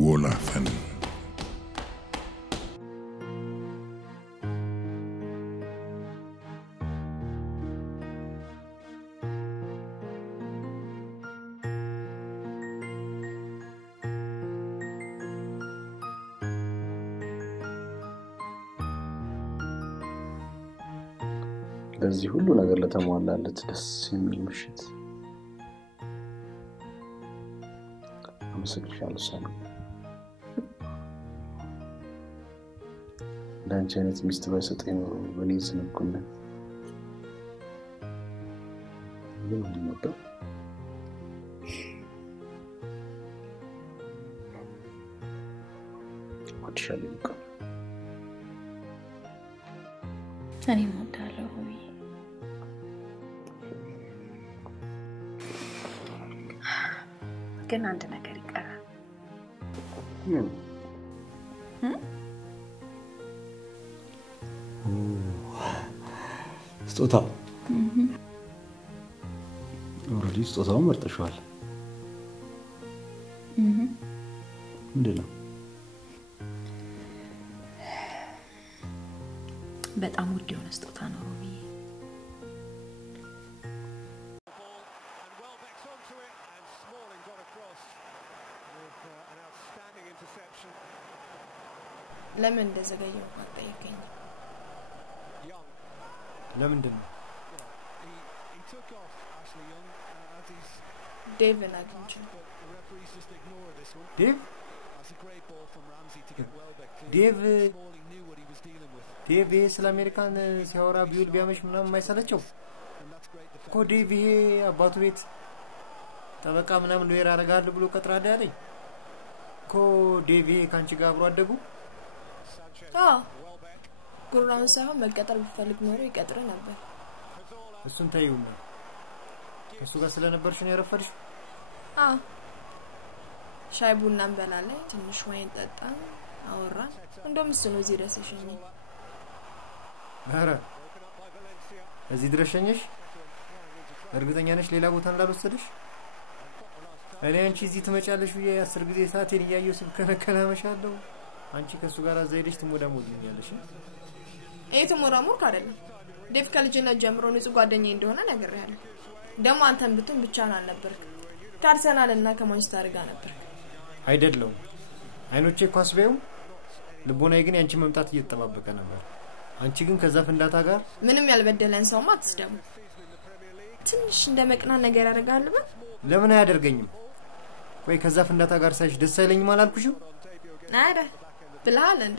ወላፈን ለዚህ ሁሉ ነገር ለተሟላለት ደስ የሚል ምሽት አመሰግናለሁ ሳሚ። ለአንቺ አይነት ሚስት ባይሰጠኝ ኖሮ በእኔ ዝንጉነት ምን ነበር? ወድሻለሁ እኮ እኔ እወዳለሁ ሆይ ግን አንድ ነገር ይቀራል። ስጦታ ኦሬዲ ስጦታውን መርጠሻል። ምንድነው? በጣም ውድ የሆነ ስጦታ ነው ሮሚ። ለምን እንደዘገየው አጠይቀኝ። ለምንድነው? ዴቭን አግኝቼው። ዴቭ ስለ አሜሪካን ሲያወራ ቢውል ቢያመሽ ምናምን ማይሰለቸው እኮ ዴቭ ይሄ አባቱ ቤት ጠበቃ ምናምን ሎየር አደርጋለሁ ብሎ ቀጥራዳ ያለኝ እኮ ዴቭ ካንቺ ጋር አብሮ አደጉ። ጉራውን ሳይሆን መቀጠር ቢፈልግ ኖሮ ይቀጥር ነበር። እሱን ታዩም እሱ ጋር ስለነበርሽ ነው ያረፈድሽ? ሻይ ቡና እንበላለን፣ ትንሽ ወይን ጠጣን፣ አወራን። እንደውም እሱ ነው እዚህ ድረስ የሸኘኝ። ኧረ እዚህ ድረስ ሸኘሽ? እርግጠኛ ነሽ ሌላ ቦታ እንዳልወሰደሽ? እኔ አንቺ እዚህ ትመጫለሽ ብዬ 10 ጊዜ ሰዓቴን እያየሁ ስብከነከና መሻለሁ። አንቺ ከሱ ጋር አዛይደሽ ትሞዳሞድኛለሽ። ትሞራሞር አይደለም። ዴቭ ከልጅነት ጀምሮ ንጹህ ጓደኛዬ እንደሆነ ነግሬያለሁ። ደሞ አንተም ብትሆን ብቻህን አልነበርክ፣ ከአርሰናልና ከማንቸስተር ጋር ነበር። አይደለም አይኖቼ ኳስ ቢያዩ ልቦናዬ ግን ያንቺ መምጣት እየተጠባበቀ ነበር። አንቺ ግን ከዛ ፍንዳታ ጋር ምንም ያልበደለን ሰው ማትስደሙ። ትንሽ እንደመቅናት ነገር ያደርጋል በል። ለምን አያደርገኝም? ወይ ከዛ ፍንዳታ ጋር ሳይሽ ደስ አይለኝም አላልኩሽም? አረ ብለሃል እንዴ?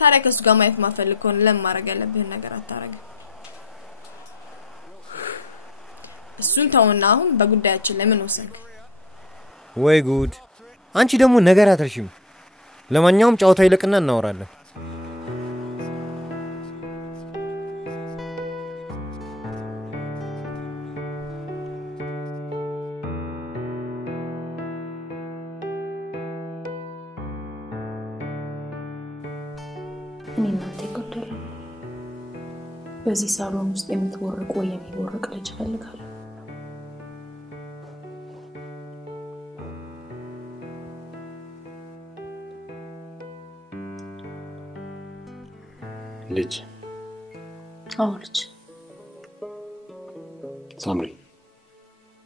ታዲያ ከሱ ጋር ማየት ማፈልግ ከሆነ ለምን ማድረግ ያለብህን ነገር አታረግ? እሱን ተውና አሁን በጉዳያችን ለምን ወሰንክ? ወይ ጉድ! አንቺ ደግሞ ነገር አትርሽም። ለማንኛውም ጫውታ ይለቅና እናወራለን። እኔና ተቆደለ በዚህ ሳሎን ውስጥ የምትወርቅ ወይ የሚወርቅ ልጅ ፈልጋለሁ። ልጅ አውልች ሳምሪ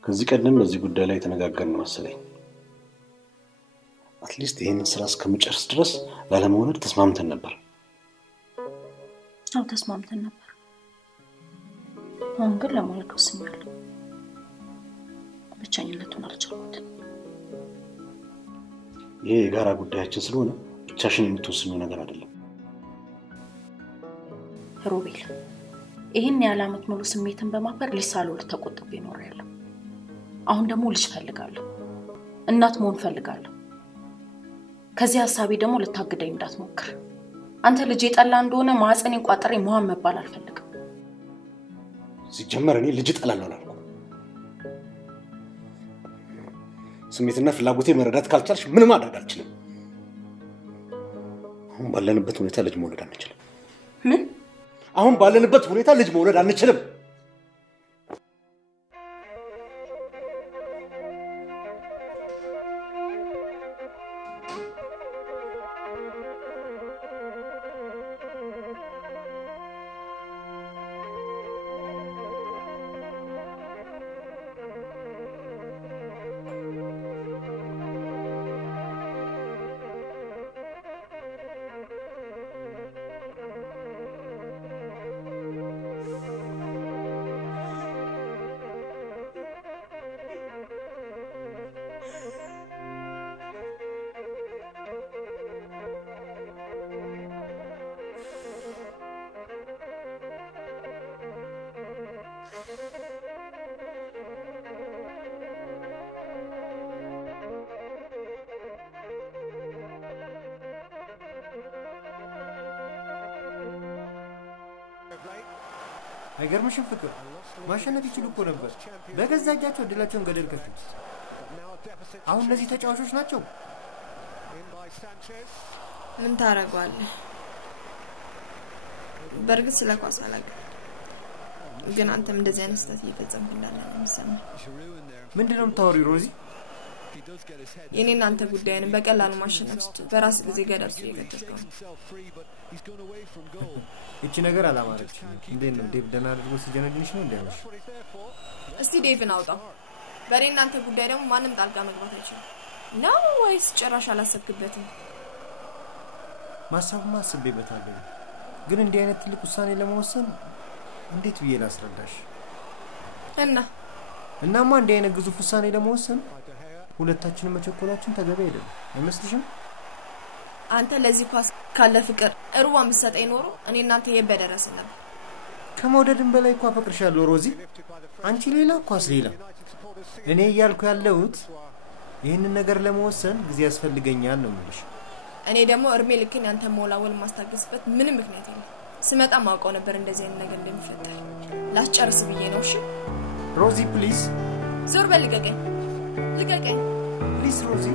ከዚህ ቀደም በዚህ ጉዳይ ላይ ተነጋገርን መሰለኝ። አትሊስት ይሄንን ስራ እስከመጨረስ ድረስ ላለመውለድ ተስማምተን ነበር። ተስማምተን ነበር። አሁን ግን ለማለት ወስኛለሁ። ብቻኝነቱን አልቻልኩትም። ይሄ የጋራ ጉዳያችን ስለሆነ ብቻሽን የምትወስኚው ነገር አይደለም። ሮቤል ይሄን ያላመት ሙሉ ስሜትን በማፈር ሊሳለው ተቆጥቤ ኖርያለሁ። አሁን ደግሞ ልጅ ፈልጋለሁ። እናት መሆን ፈልጋለሁ። ከዚህ ሐሳቤ ደግሞ ልታግደኝ እንዳትሞክር። አንተ ልጅ የጠላ እንደሆነ ማህፀኔን ቋጥሬ መዋን መባል አልፈልግም። ሲጀመር እኔ ልጅ ጠላለሁ አላልኩ። ስሜትና ፍላጎቴ መረዳት ካልቻልሽ ምንም ማድረግ አልችልም። አሁን ባለንበት ሁኔታ ልጅ መውለድ አንችልም። ምን? አሁን ባለንበት ሁኔታ ልጅ መውለድ አንችልም። አይገርምሽም ፍቅር ማሸነፍ ይችሉ እኮ ነበር በገዛ እጃቸው ድላቸውን ገደል ከተቱት አሁን እነዚህ ተጫዋቾች ናቸው ምን ታረጋለህ በርግጥ ስለኳስ አላውቅም ግን አንተም እንደዚህ አይነት ስህተት እየፈጸምክ እንዳለ ነው የሚሰማኝ ምንድነው የምታወሪው ሮዚ የኔና አንተ ጉዳይን በቀላሉ ማሸነፍ ስትል በራስ ጊዜ ገደል ስለከተትከው እቺ ነገር አላማረች እንዴት ነው ዴቭ ደና አድርጎ ሲጀነድንሽ ነው እንዴውሽ እስቲ ዴቭን አውጣው በኔና አንተ ጉዳይ ደግሞ ማንም ጣልቃ መግባት አይችልም ነው ወይስ ጭራሽ አላሰብክበትም ማሰብማ አስቤበታለሁ ግን እንዲህ አይነት ትልቅ ውሳኔ ለመወሰን እንዴት ብዬ ላስረዳሽ እናማ እንዲህ አይነት ግዙፍ ውሳኔ ለመወሰን ሁለታችንም መቸኮላችን ተገቢ አይደለም አይመስልሽም አንተ ለዚህ ኳስ ካለ ፍቅር እሩዋ መስጠኝ ኖሮ እኔ እናንተ የበደረስን ነበር ከመውደድም በላይ እኮ አፈቅርሻለሁ ሮዚ አንቺ ሌላ ኳስ ሌላ እኔ ያልኩ ያለሁት ይሄንን ነገር ለመወሰን ጊዜ ያስፈልገኛል ነው የምልሽ እኔ ደግሞ እርሜ ልክን ያንተ ሞላወል ማስታገስበት ምንም ምክንያት የለም ስመጣ ማውቀው ነበር እንደዚህ አይነት ነገር እንደሚፈጠር ላስጨርስ ብዬ ነው እሺ ሮዚ ፕሊዝ ዞር በልቀቀኝ ፕሊዝ ሮዚ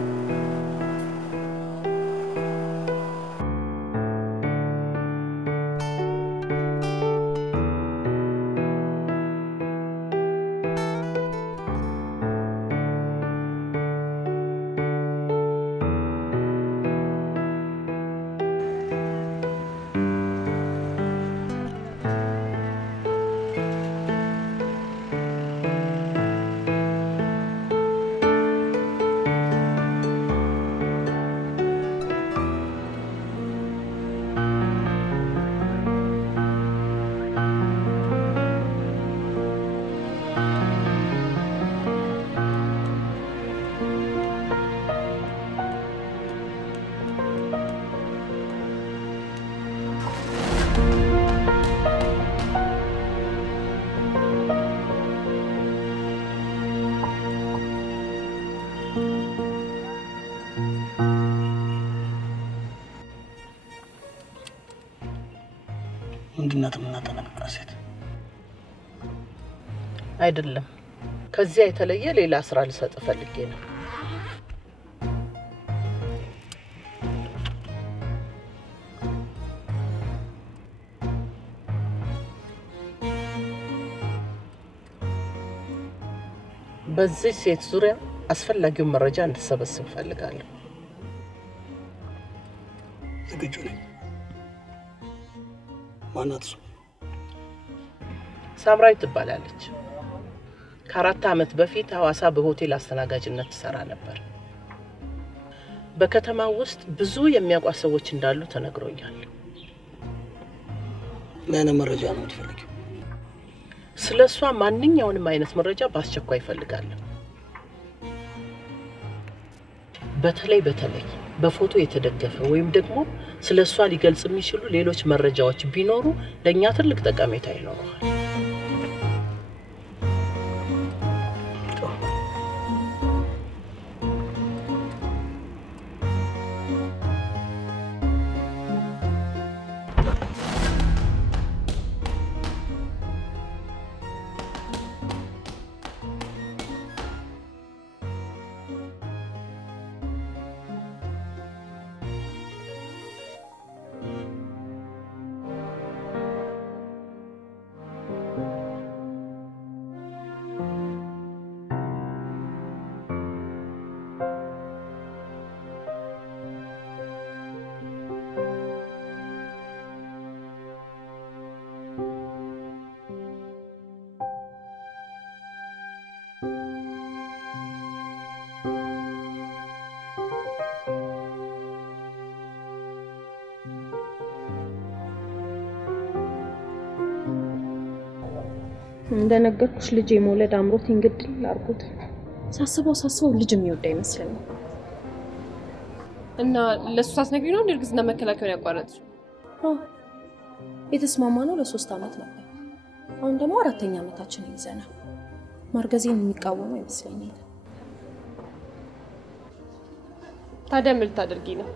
እንድናተምናተነቀሰት አይደለም ከዚያ የተለየ ሌላ ስራ ልሰጥ ፈልጌ ነው በዚህ ሴት ዙሪያ አስፈላጊው መረጃ እንድሰበስብ ፈልጋለሁ ዝግጁ ነኝ ማናት ሳምራይ ትባላለች ከ4 አመት በፊት ሐዋሳ በሆቴል አስተናጋጅነት ትሰራ ነበር በከተማው ውስጥ ብዙ የሚያውቋት ሰዎች እንዳሉ ተነግሮኛል ለኔ መረጃ ነው ትፈልጊው ስለሷ ማንኛውንም አይነት መረጃ ባስቸኳይ ፈልጋለሁ በተለይ በፎቶ የተደገፈ ወይም ደግሞ ስለሷ ሊገልጽ የሚችሉ ሌሎች መረጃዎች ቢኖሩ ለኛ ትልቅ ጠቀሜታ ይኖራል እንደነገርኩሽ ልጅ የሞለድ አምሮት እንግድል አርጉት ሳስበው ልጅ የሚወዳ ይመስለኛል እና ለሱ ታስነግሪ ነው እንደርግዝና መከላከያ ያቋረጥሽ የተስማማነው ለ3 አመት ነበር አሁን ደግሞ 4ኛ አመታችን ይዘናል ማርገዜን የሚቃወሙ ይመስለኛል ታዲያ ምን ልታደርጊ ነው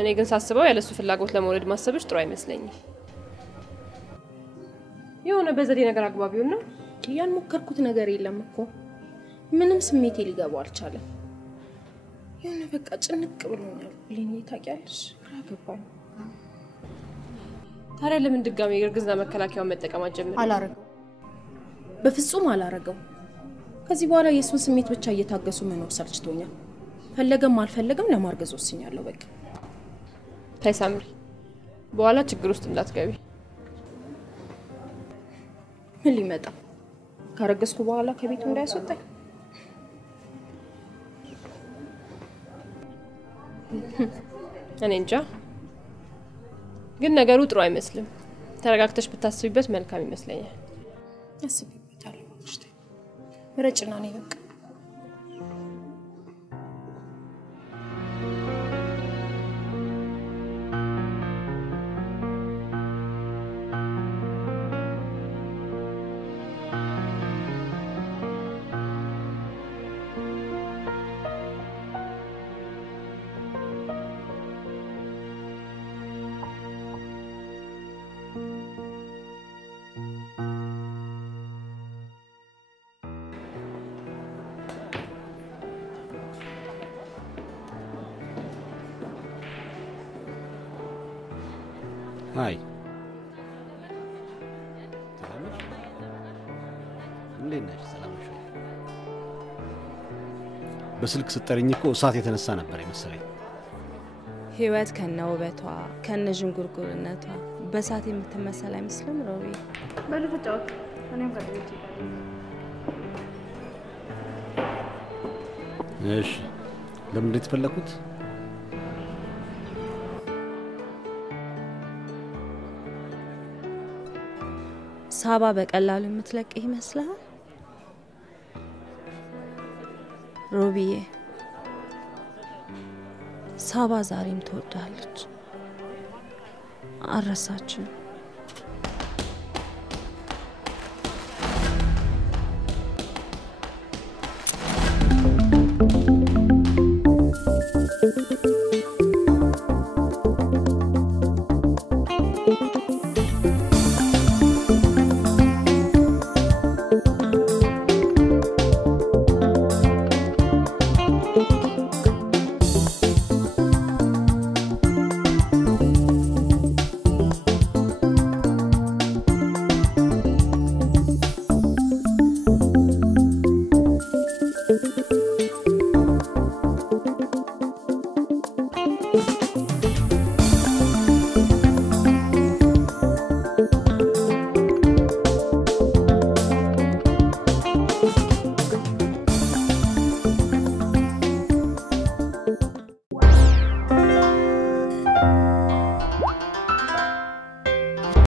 እኔ ግን ሳስበው ያለሱ ፍላጎት ለመውለድ ማሰብሽ ጥሩ አይመስለኝም የሆነ በዘዴ ነገር አግባቢው ነው። ያልሞከርኩት ነገር የለም እኮ ምንም ስሜቴ ሊገባው አልቻለም። የሆነ በቃ ጭንቅ ብሎኛል። ለኔ ታውቂያለሽ ግራ ገባኝ። ታዲያ ለምን ድጋሚ የእርግዝና መከላከያውን መጠቀም አጀመረ? አላረገው፣ በፍጹም አላረገው። ከዚህ በኋላ የሱን ስሜት ብቻ እየታገሱ መኖር ሰልችቶኛል። ፈለገም አልፈለገም ለማርገዝ ወስኛለሁ በቃ። ታይሳምሪ በኋላ ችግር ውስጥ እንዳትገቢ። ምን ሊመጣ ካረገዝኩ በኋላ ከቤቱ እንዳያስወጣኝ? እኔ እንጃ፣ ግን ነገሩ ጥሩ አይመስልም። ተረጋግተሽ ብታስቢበት መልካም ይመስለኛል። አስቢበታለሁ። ምረጭና ነኝ በቃ። ሃይ ሰላምሽ እንዴት ነሽ? ሰላምሽ በስልክ ስጠሪኝ እኮ እሳት የተነሳ ነበር የመሰለኝ። ህይወት ከነውበቷ ከነዥንጉርጉርነቷ በእሳት የምትመሰል አይመስልም ሮቢ? በሉ ተጫወቱ። እኔም ከቤት እሺ ለምን የተፈለኩት? ሳባ በቀላሉ የምትለቅ ይመስላል ሮቢዬ? ሳባ ዛሬም ትወዳለች፣ አረሳችን።